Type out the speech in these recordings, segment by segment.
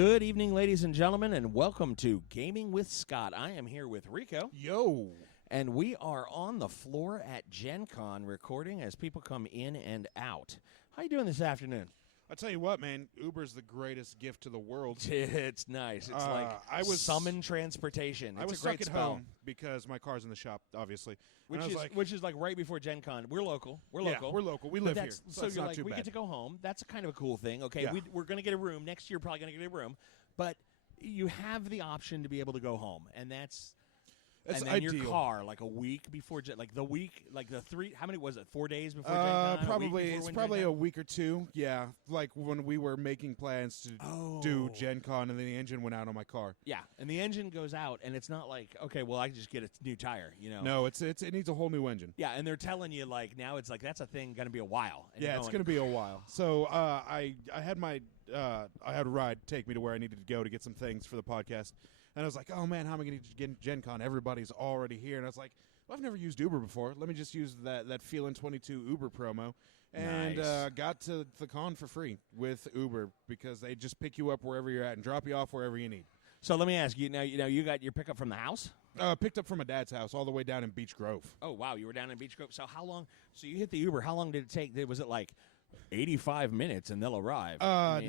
Good evening, ladies and gentlemen, and welcome to Gaming with Scott. I am here with Rico. Yo. And we are on the floor at Gencon recording as people come in and out. How you doing this afternoon? I tell you what, man, Uber's the greatest gift to the world. It's nice. It's like summon transportation. It's I was a great stuck at spell. home because my car's in the shop, obviously. Which is like right before Gen Con. We're local. We're local. We live here. So it's you're not like, too we bad. get to go home. That's kind of a cool thing. Okay, Yeah. we're going to get a room. Next year, probably going to get a room. But you have the option to be able to go home. And that's It's and then ideal. your car, like a week before, like the week, like the three, how many was it, 4 days before Gen Con? It's probably a week or two, yeah. Like when we were making plans to do Gen Con and then the engine went out on my car. Yeah, and the engine goes out, and it's not like, okay, well, I can just get a new tire, you know? No, it needs a whole new engine. Yeah, and they're telling you, like, now it's like, that's a thing going to be a while. And Yeah, it's going to be a while. So I had a ride take me to where I needed to go to get some things for the podcast. And I was like, oh, man, how am I going to get Gen Con? Everybody's already here. And I was like, well, I've never used Uber before. Let me just use that Feelin' 22 Uber promo. And Nice. Got to the con for free with Uber because they just pick you up wherever you're at and drop you off wherever you need. So let me ask you, now you got your pickup from the house? Picked up from my dad's house all the way down in Beach Grove. Oh, wow, you were down in Beach Grove. So how long, so you hit the Uber, how long did it take? Was it like 85 minutes and they'll arrive?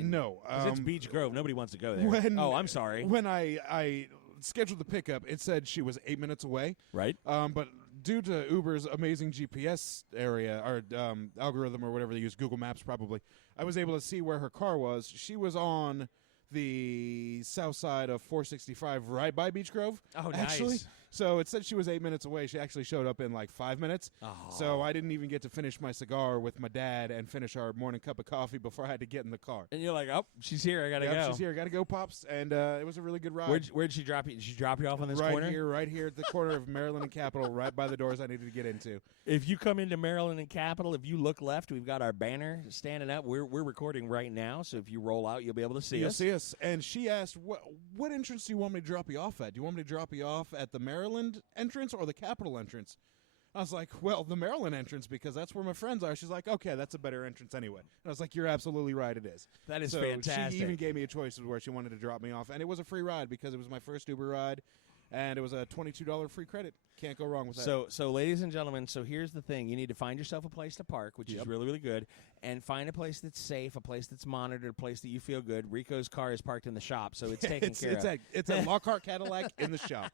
No. 'Cause it's Beach Grove. Nobody wants to go there. I'm sorry. When I scheduled the pickup, it said she was 8 minutes away. Right. But due to Uber's amazing GPS area or algorithm or whatever they use, Google Maps probably, I was able to see where her car was. She was on the south side of 465 right by Beach Grove. Oh, nice. Actually. So it said she was 8 minutes away. She actually showed up in like 5 minutes. Oh. So I didn't even get to finish my cigar with my dad and finish our morning cup of coffee before I had to get in the car. And you're like, oh, she's here. I got to go. She's here. Got to go, Pops. And it was a really good ride. Where'd she drop you? Did she drop you off on this right corner? Right here at the corner of Maryland and Capitol, right by the doors I needed to get into. If you come into Maryland and Capitol, if you look left, we've got our banner standing up. We're recording right now, so if you roll out, you'll be able to see us. You'll see us. And she asked, what entrance do you want me to drop you off at? Do you want me to drop you off at the Maryland entrance or the Capitol entrance? I was like, well, the Maryland entrance, because that's where my friends are. She's like, okay, that's a better entrance anyway. And I was like, you're absolutely right, it is. That is so fantastic. She even gave me a choice of where she wanted to drop me off. And it was a free ride because it was my first Uber ride. And it was a $22 free credit. Can't go wrong with that. So, ladies and gentlemen, so here's the thing. You need to find yourself a place to park, which is really, really good, and find a place that's safe, a place that's monitored, a place that you feel good. Rico's car is parked in the shop, so it's taken care of. It's a Lockhart Cadillac in the shop.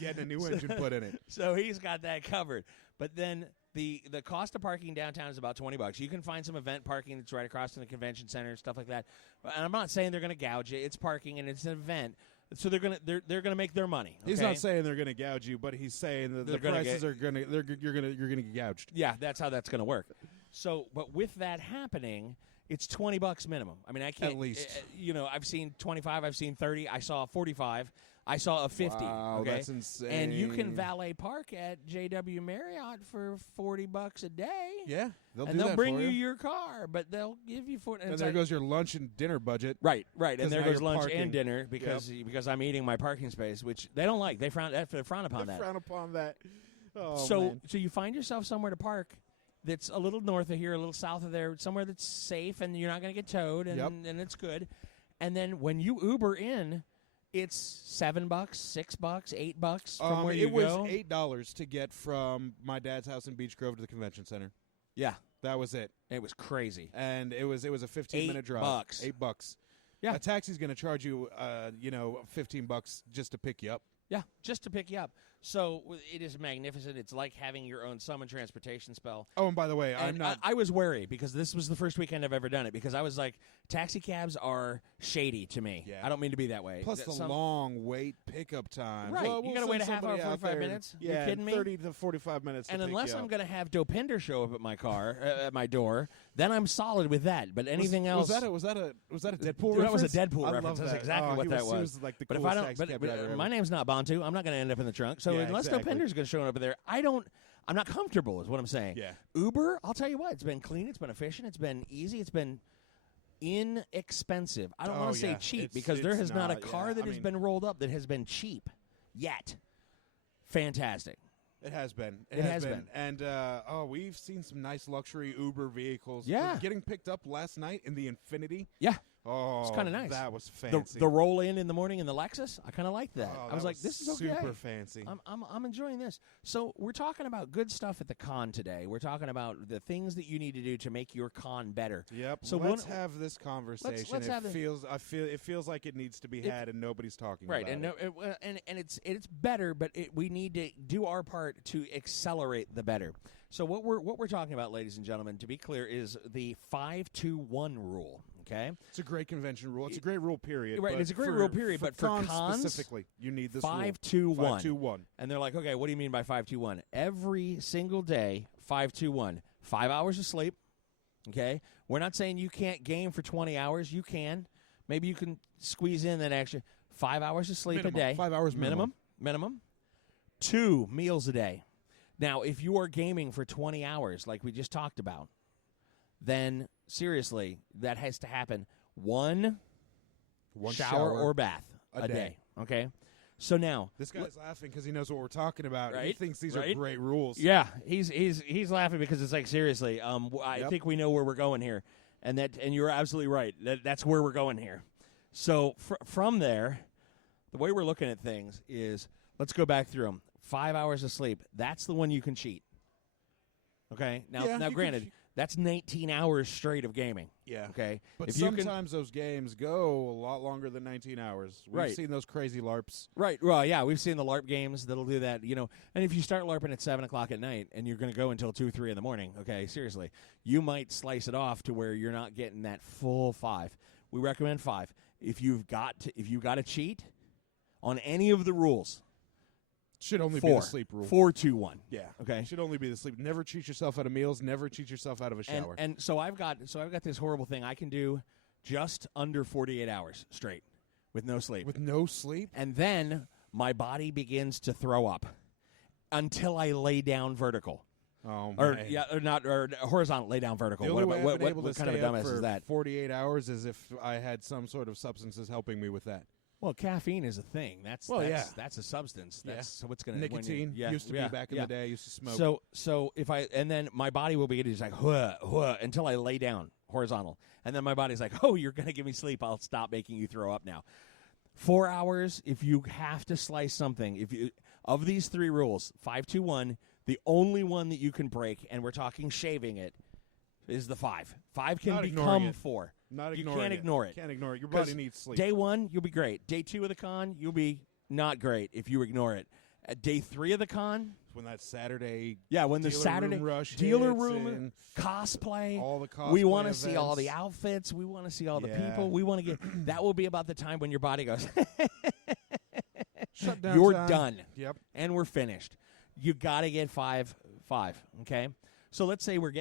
Getting a new engine put in it. So he's got that covered. But then the cost of parking downtown is about $20. You can find some event parking that's right across from the convention center and stuff like that. And I'm not saying they're going to gouge you. It's parking, and it's an event. So they're gonna make their money. Okay? He's not saying they're gonna gouge you, but he's saying that the prices are gonna you're gonna get gouged. Yeah, that's how that's gonna work. So, but with that happening, it's $20 minimum. I mean, I can't. At least. I've seen 25. I've seen 30. I saw 45. I saw a 50. Wow, okay? that's insane. And you can valet park at JW Marriott for $40 a day. Yeah, they'll bring you your car, but they'll give you $40. And there goes your lunch and dinner budget. Right, and there goes lunch parking. and dinner because I'm eating my parking space, which they don't like. They frown upon that. Frown upon that. Oh, so man. you find yourself somewhere to park that's a little north of here, a little south of there, somewhere that's safe and you're not going to get towed and it's good. And then when you Uber in, it's $7, $6, $8 from where you go. It was $8 to get from my dad's house in Beach Grove to the convention center. Yeah, that was it. It was crazy, and it was a 15-minute drive. $8. Yeah, a taxi's going to charge you, $15 just to pick you up. Yeah, just to pick you up. So it is magnificent. It's like having your own summon transportation spell. Oh, and by the way, I was wary because this was the first weekend I've ever done it because I was like, taxi cabs are shady to me. Yeah. I don't mean to be that way. Plus the long wait pickup time. Right. Well, you got to wait a half hour, 45 minutes? Yeah, you kidding me? 30 to 45 minutes And to unless pick you I'm up. going to have Dopinder show up at my car, at my door, then I'm solid with that. But anything else... Was that a Deadpool reference? That was a Deadpool reference. That's exactly what that was. He was like the but if coolest I don't, taxi cab driver ever. my name's not Bantu. I'm not going to end up in the trunk. So unless Dopinder's going to show up there, I'm not comfortable is what I'm saying. Yeah. Uber, I'll tell you what, it's been clean, it's been efficient, it's been easy, it's been inexpensive. I don't want to say cheap because there has not a car that has been rolled up that has been cheap yet. Fantastic. It has been. It has been. And, we've seen some nice luxury Uber vehicles. Yeah. Getting picked up last night in the Infinity. Yeah. Oh, it's kind of nice. That was fancy. The roll in the morning in the Lexus, I kind of like that. Oh, I was like, this is okay. Super fancy. I'm enjoying this. So we're talking about good stuff at the con today. We're talking about the things that you need to do to make your con better. Yep. So let's have this conversation. Let's have it feels like it needs to be had, and nobody's talking right, about it. And it's better, but we need to do our part to accelerate the better. So what we're talking about, ladies and gentlemen, to be clear, is the 5-2-1 rule. Okay, it's a great convention rule. It's a great rule, period. Right, it's a great rule, period. But for cons specifically, you need this 5-2-1. 5-2-1. And they're like, okay, what do you mean by 5-2-1? Every single day, 5-2-1. 5 hours of sleep. Okay, we're not saying you can't game for 20 hours. You can. Maybe you can squeeze in that extra 5 hours of sleep minimum. a day. 5 hours minimum. 2 meals a day. Now, if you are gaming for 20 hours, like we just talked about, then seriously, that has to happen one shower or bath a day. Okay? So now this guy's laughing because he knows what we're talking about. Right? He thinks these are great rules. Yeah, he's laughing because it's like, seriously, I think we know where we're going here, and you're absolutely right. That's where we're going here. So from there, the way we're looking at things is, let's go back through them. 5 hours of sleep. That's the one you can cheat. Okay? Now granted, that's 19 hours straight of gaming. Yeah. Okay? But if sometimes those games go a lot longer than 19 hours. We've seen those crazy LARPs. Right. Well, yeah, we've seen the LARP games that'll do that, you know. And if you start LARPing at 7 o'clock at night and you're going to go until 2, 3 in the morning, okay, seriously, you might slice it off to where you're not getting that full 5. We recommend 5. If you've got to cheat on any of the rules, should only be the sleep rule. 4-2-1. Yeah. Okay. Should only be the sleep. Never cheat yourself out of meals. Never cheat yourself out of a shower. And so I've got this horrible thing. I can do just under 48 hours straight with no sleep. With no sleep? And then my body begins to throw up until I lay down vertical. Oh, man. Or horizontal, lay down vertical. The only way I've been able what to kind of a stay up dumbass for is that? 48 hours is if I had some sort of substances helping me with that. Well, caffeine is a thing. That's a substance. That's what's going to nicotine used to be back in the day. I used to smoke. So and then my body will begin to just like until I lay down horizontal, and then my body's like, oh, you're going to give me sleep. I'll stop making you throw up now. 4 hours. If you have to slice something, of these 3 rules, 5-2-1, the only one that you can break, and we're talking shaving it, is the 5. 5 can become 4. You can't ignore it. Can't ignore it. Your body needs sleep. Day 1, you'll be great. Day 2 of the con, you'll be not great if you ignore it. At day 3 of the con, when that Saturday, when the Saturday rush dealer room cosplay, all the cosplay we want to events. see all the outfits. We want to see all the people. We want to get. That will be about the time when your body goes. Shut down. You're time. done. Yep. And we're finished. You got to get 5. Okay. So let's say we're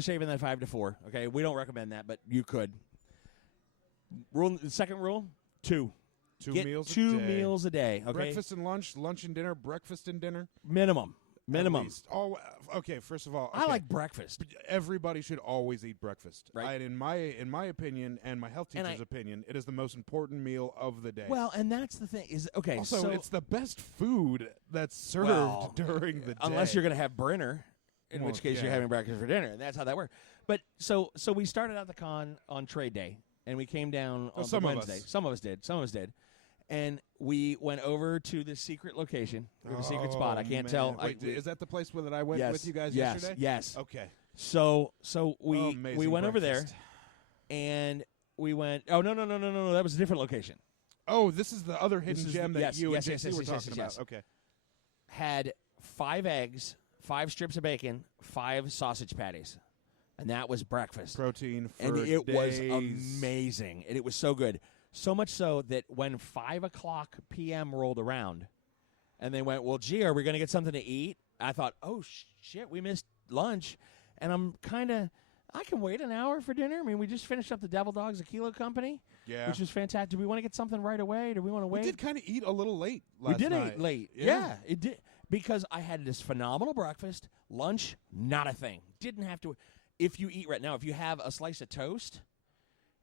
shaving that 5 to 4. Okay. We don't recommend that, but you could. Second rule, 2. Get meals 2 meals a day. Okay. Breakfast and lunch and dinner, breakfast and dinner. Minimum. Okay, first of all, I like breakfast. Everybody should always eat breakfast. Right. In my opinion and my health teacher's opinion, it is the most important meal of the day. Well, and that's the thing is Also, so it's the best food that's served during the day. Unless you're going to have Brenner, in which case you're having breakfast for dinner, and that's how that works. But so we started out the con on trade day, and we came down on Wednesday. Some of us did. And we went over to the secret location, the secret spot. I can't tell. Wait, is that the place that I went with you guys yesterday? Yes. Okay. So we went over there, and we went. Oh no! That was a different location. Oh, this is the other hidden gem that you and JC were talking about. Okay. Had 5 eggs, 5 strips of bacon, 5 sausage patties, and that was breakfast. Protein for and it days. Was amazing, and it was so good. So much so that when 5 o'clock p.m. rolled around, and they went, well, gee, are we going to get something to eat? I thought, oh, shit, we missed lunch. And I can wait an hour for dinner. I mean, we just finished up the Devil Dogs a Kilo Company, which was fantastic. Do we want to get something right away? Do we want to wait? We did kind of eat a little late last night. We did eat late. Yeah, it did. Because I had this phenomenal breakfast. Lunch, not a thing. Didn't have to. If you eat right now, if you have a slice of toast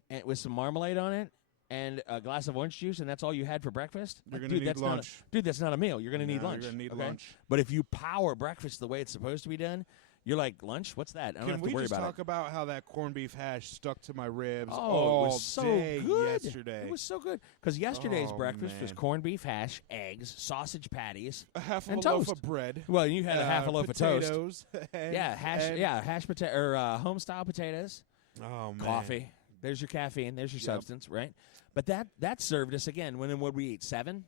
and with some marmalade on it, and a glass of orange juice, and that's all you had for breakfast? You're going to need lunch. That's not a meal. You're going to need lunch. You're going to need lunch. But if you power breakfast the way it's supposed to be done, You're like, lunch? What's that? I don't have to worry about it. Can we just talk about how that corned beef hash stuck to my ribs it all was so day good. yesterday? It was so good. Because yesterday's breakfast was man. corned beef hash, eggs, sausage patties, a half of and a loaf toast. of bread. Well, you had a half a loaf of toast. Potatoes. Hash potato or home style potatoes. Oh man. Coffee. There's your caffeine. There's your substance, right? But that served us again. When would we eat? 7?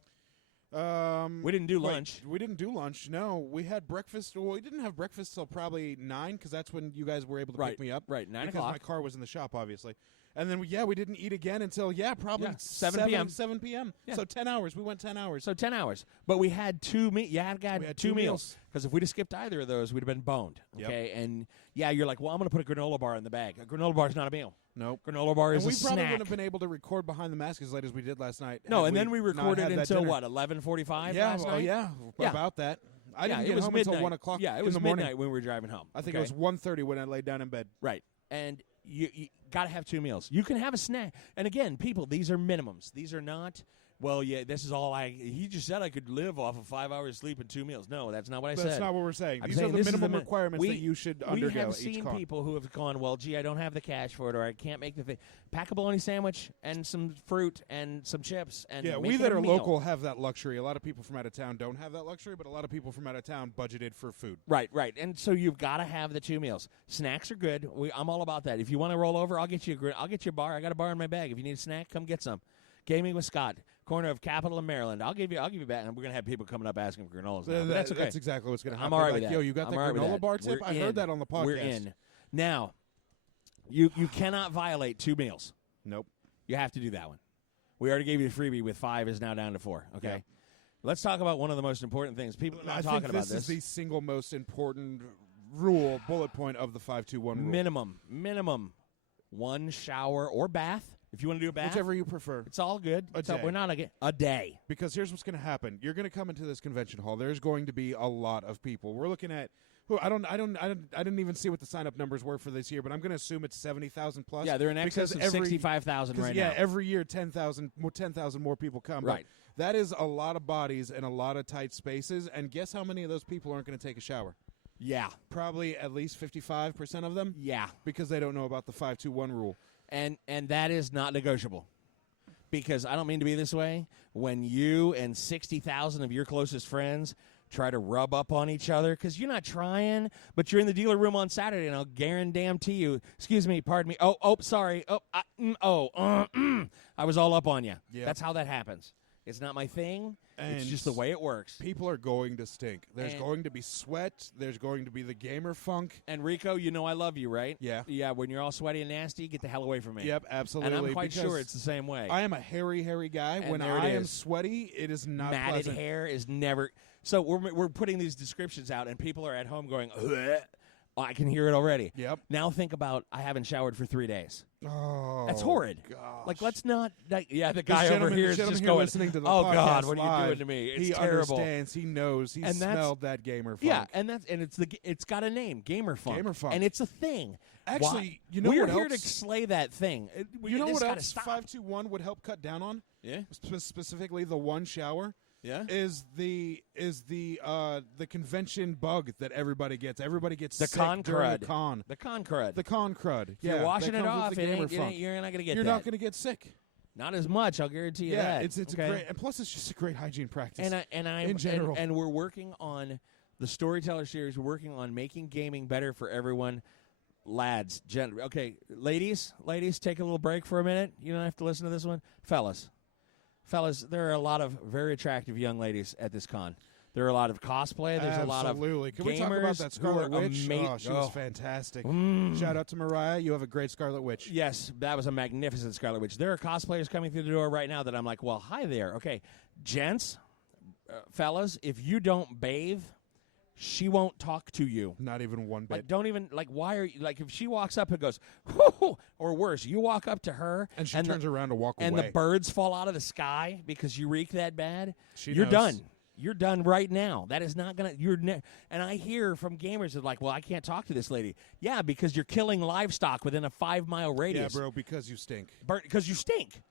We didn't do lunch. We didn't do lunch. No, we had breakfast. Well, we didn't have breakfast till probably 9 because that's when you guys were able to pick me up. Right, 9 because o'clock. my car was in the shop, obviously. And then we didn't eat again until probably 7 p.m. 7 p.m. Yeah. So 10 hours. We went 10 hours. So 10 hours. But we had two meals. We had two two meals. Because if we'd have skipped either of those, we'd have been boned. Okay? Yep. And, you're like, well, I'm going to put a granola bar in the bag. A granola bar is not a meal. Nope. Granola bar is and a snack. we probably wouldn't have been able to record behind the mask as late as we did last night. No, and then we recorded until, 11:45 last night? Yeah, about that. I didn't get home midnight. until 1 o'clock Yeah, it was in the morning. midnight when we were driving home. I think it was 1:30 when I laid down in bed. Right. And you got to have 2 meals. You can have a snack. And again, people, these are minimums. These are not, this is all he just said I could live off of 5 hours sleep and 2 meals. No, that's not what I said. That's not what we're saying. I'm These saying are the this is minimum requirements that you should undergo We have each seen con. people who have gone, well, gee, I don't have the cash for it, or I can't make the thing. Pack a bologna sandwich and some fruit and some chips. And yeah, make we it that a are meal. local have that luxury. A lot of people from out of town don't have that luxury, but a lot of people from out of town budgeted for food. Right. And so you've got to have the 2 meals. Snacks are good. I'm all about that. If you want to roll over, I'll get you a bar. I got a bar in my bag. If you need a snack, come get some. Gaming with Scott, corner of Capitol and Maryland. I'll give you back. And we're gonna have people coming up asking for granolas. Now, but that's okay. That's exactly what's gonna happen. I'm all right with like, that. Yo, you got that granola bar tip? I heard that on the podcast. We're in. Now, you cannot violate 2 meals. Nope. You have to do that one. We already gave you a freebie with 5 is now down to 4. Okay. Yeah. Let's talk about one of the most important things. People are not talking about this. This is the single most important bullet point of the 5-2-1 rule. Minimum 1 shower or bath. If you want to do a bath, whichever you prefer, it's all good. We're not a day. Because here's what's going to happen: you're going to come into this convention hall. There's going to be a lot of people. We're looking at I didn't even see what the sign up numbers were for this year, but I'm going to assume it's 70,000 plus. Yeah, they're in excess of 65,000 right now. Yeah, every year 10,000 more people come. Right. But that is a lot of bodies and a lot of tight spaces. And guess how many of those people aren't going to take a shower? Yeah, probably at least 55% of them. Yeah, because they don't know about the 5-2-1 rule. And that is not negotiable, because I don't mean to be this way. When you and 60,000 of your closest friends try to rub up on each other, because you're not trying, but you're in the dealer room on Saturday, and I'll guarantee you, excuse me, pardon me, sorry, I was all up on you. Yep. That's how that happens. It's not my thing. And it's just the way it works. People are going to stink. There's going to be sweat. There's going to be the gamer funk. And Rico, you know I love you, right? Yeah. Yeah, when you're all sweaty and nasty, get the hell away from me. Yep, absolutely. And I'm quite sure it's the same way. I am a hairy guy. And when I am sweaty, it is not matted pleasant. hair is never. So we're putting these descriptions out, and people are at home going, ugh. I can hear it already. Yep. Now think about I haven't showered for 3 days. Oh, that's horrid. Gosh. Like, let's not. The guy over here is just going, listening to the oh podcast God, what live, are you doing to me? It's he terrible. Understands. He knows. He smelled that gamer funk. Yeah, and it's got a name, gamer funk. Gamer funk, and it's a thing. Actually, you know we're what here else? to slay that thing. You know what else 5-2-1 would help cut down on? Yeah, specifically the 1 shower. Yeah, is the convention bug that everybody gets. Everybody gets the sick con during crud. The con. The con crud. The con crud. If you're washing it off, you're not going to get that. You're not going to get sick. Not as much, I'll guarantee you that. It's okay? a great, and plus it's just a great hygiene practice. And in general, and we're working on the Storyteller series. We're working on making gaming better for everyone. Lads, okay, ladies, take a little break for a minute. You don't have to listen to this one, fellas, there are a lot of very attractive young ladies at this con. There are a lot of cosplay. There's a lot of Can we gamers talk about that Scarlet Witch? She was oh. fantastic. Shout out to Mariah. You have a great Scarlet Witch. Yes, that was a magnificent Scarlet Witch. There are cosplayers coming through the door right now that I'm like, well, hi there. Okay, gents, fellas, if you don't bathe, she won't talk to you. Not even one bit. Like, don't even, like, why are you, like, if she walks up and goes, whoo, or worse, you walk up to her. And she turns around to walk away. And the birds fall out of the sky because you reek that bad. You're done. You're done right now. That is not going to, and I hear from gamers that like, well, I can't talk to this lady. Yeah, because you're killing livestock within a 5-mile radius. Yeah, bro, because you stink. Because you stink.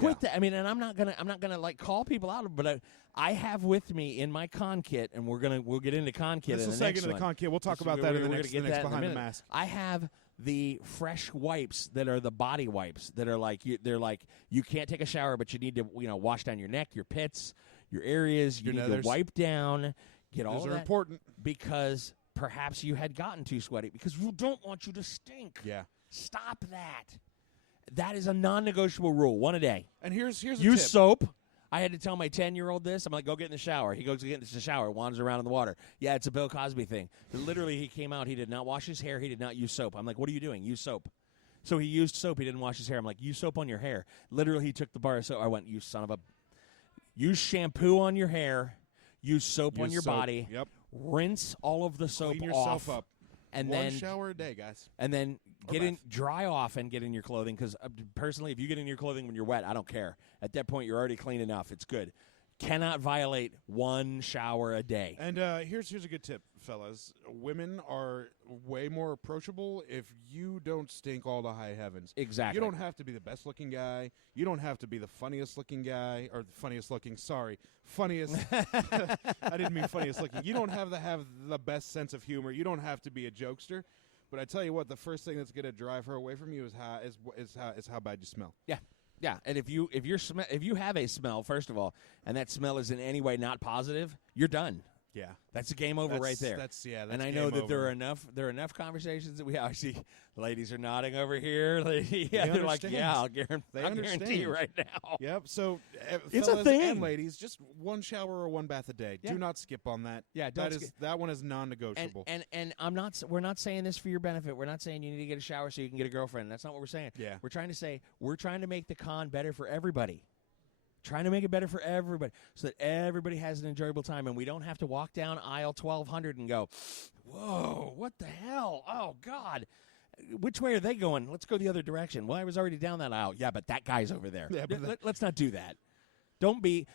Quit that. I mean, and I'm not gonna like call people out, but I have with me in my con kit, and we'll get into con kit. This in is the a next second of the one. con kit. We'll talk about that in the next behind the mask. I have the fresh wipes that are the body wipes that are like you can't take a shower, but you need to wash down your neck, your pits, your areas. You need to wipe down, get all of that. Those are important because perhaps you had gotten too sweaty because we don't want you to stink. Yeah, stop that. That is a non-negotiable rule. One a day. And here's a use tip. soap. I had to tell my 10-year-old this. I'm like, go get in the shower. He goes to get in the shower, wanders around in the water. Yeah, it's a Bill Cosby thing. But literally, he came out. He did not wash his hair. He did not use soap. I'm like, what are you doing? Use soap. So he used soap. He didn't wash his hair. I'm like, use soap on your hair. Literally, he took the bar of soap. I went, you son of a. Use shampoo on your hair. Use soap on your body. Yep. Rinse all of the soap Clean yourself off. up. And One then shower a day, guys. And then dry off and get in your clothing. Because personally, if you get in your clothing when you're wet, I don't care. At that point, you're already clean enough. It's good. Cannot violate one shower a day. And here's a good tip, fellas. Women are way more approachable if you don't stink all to high heavens. Exactly. You don't have to be the best looking guy. You don't have to be the funniest looking guy or the funniest looking. Sorry, funniest. I didn't mean funniest looking. You don't have to have the best sense of humor. You don't have to be a jokester. But I tell you what, the first thing that's going to drive her away from you is how bad you smell. Yeah. Yeah, and if you have a smell, first of all, and that smell is in any way not positive, you're done. Yeah, that's a game over right there. That's and I know that there are enough conversations that I see. Ladies are nodding over here. They're like, yeah, I'll guarantee you right now. Yep. So, it's fellas a thing. And ladies, just one shower or one bath a day. Yeah. Do not skip on that. Yeah, that one is non-negotiable. And we're not saying this for your benefit. We're not saying you need to get a shower so you can get a girlfriend. That's not what we're saying. Yeah. We're trying to make the con better for everybody. Trying to make it better for everybody so that everybody has an enjoyable time and we don't have to walk down aisle 1200 and go, whoa, what the hell? Oh, God. Which way are they going? Let's go the other direction. Well, I was already down that aisle. Yeah, but that guy's over there. Yeah, let's not do that. Don't be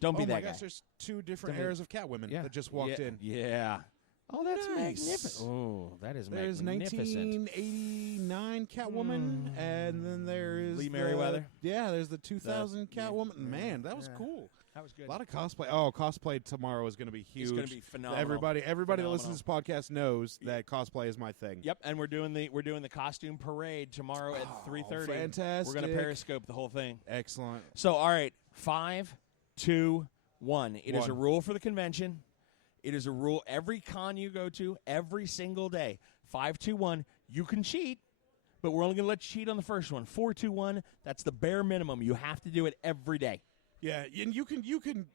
that guy. Oh, my gosh, there's two different eras of Catwomen that just walked in. Yeah. Oh, that's nice. magnificent. Oh, that is there's magnificent. 1989 Catwoman, and then there's Lee Merriweather. There's the 2000 Catwoman. Man, that was cool. That was good. A lot of cosplay. Oh, cosplay tomorrow is going to be huge. It's going to be phenomenal. Everybody that listens to this podcast knows that cosplay is my thing. Yep, and we're doing the costume parade tomorrow at 3:30. Fantastic. We're going to Periscope the whole thing. Excellent. So, all right, 5, 2, 1. It is a rule for the convention. It is a rule every con you go to, every single day. 5, 2, 1, you can cheat, but we're only going to let you cheat on the first one. 4, 2, 1, that's the bare minimum. You have to do it every day. Yeah, and you can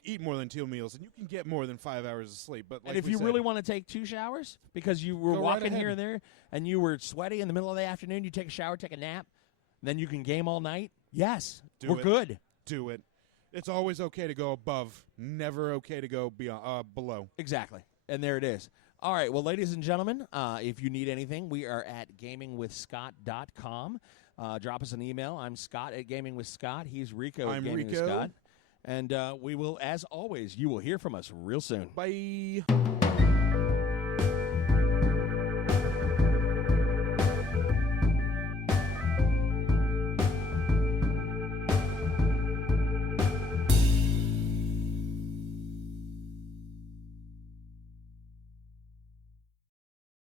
eat more than 2 meals, and you can get more than 5 hours of sleep. But and if you really want to take 2 showers because you were walking here and there and you were sweaty in the middle of the afternoon, you take a shower, take a nap, then you can game all night. Yes, we're good. Do it. It's always okay to go above, never okay to go below. Exactly. And there it is. All right. Well, ladies and gentlemen, if you need anything, we are at gamingwithscott.com. Drop us an email. I'm Scott at Gaming with Scott. He's Rico at Gaming with Scott. And we will, as always, you will hear from us real soon. Bye.